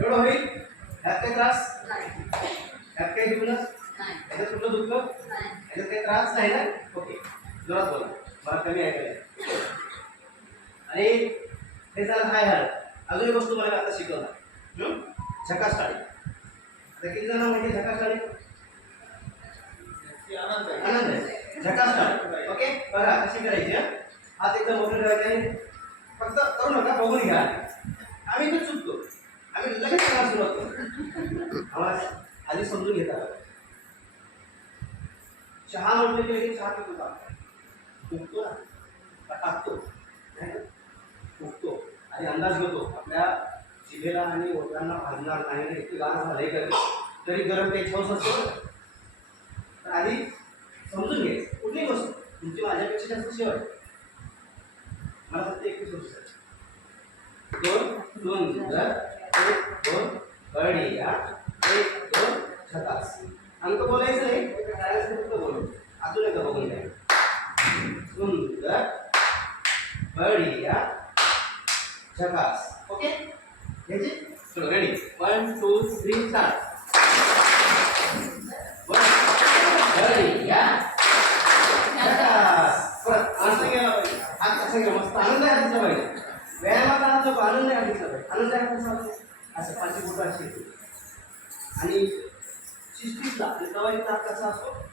एवढं होईल? ह्यात काही त्रास? ह्यात काही दुखणं ह्याच्यात कुठलं दुःख ह्याच्यात काही त्रास नाही ना? ओके. जोरात बोला. मला कमी ऐकायला आणि हे झालं काय झालं अजून एक वस्तू मला आता शिकवणार. हं? झकास टाळी आता किती जण म्हणजे झकास टाळी आनंद आहे. झकास टाळी ओके? बघा कशी करायची हं? हात एकदम मोठे ठेवायचे फक्त करू नका बघून घ्या. आम्ही इथे चुकतो. आम्हाला आधी समजून घेता. चहा की लगेच चहा पितो का? ना. टाकतो. आणि अंदाज घेतो. आपल्या जिभेला आणि ओठांना भाजणार नाही गार तरी गरम असतो तर आधी समजून गोष्ट? तुमची माझ्यापेक्षा जास्त शेवट. मला फक्त एकवीस वर्ष दोन दोन दोन या एक दोन छतास अंक बोलायचं नाही करायचं फक्त बोलू अजून एकदा बघून घ्या सुंदर बढिया झकास ओके घ्यायची चलो ready one two three start बढिया झकास परत आनंद घ्यायला पाहिजे हात कसा घ्या मस्त आनंद आहे दिसला पाहिजे व्यायामाचा अर्थ नको, आनंद आहे दिसला पाहिजे आनंद आहे कसा असतो? असं पाचशे बोटं अशी येते. आणि शिस्तीतला आणि कवायचा हात कसा असतो?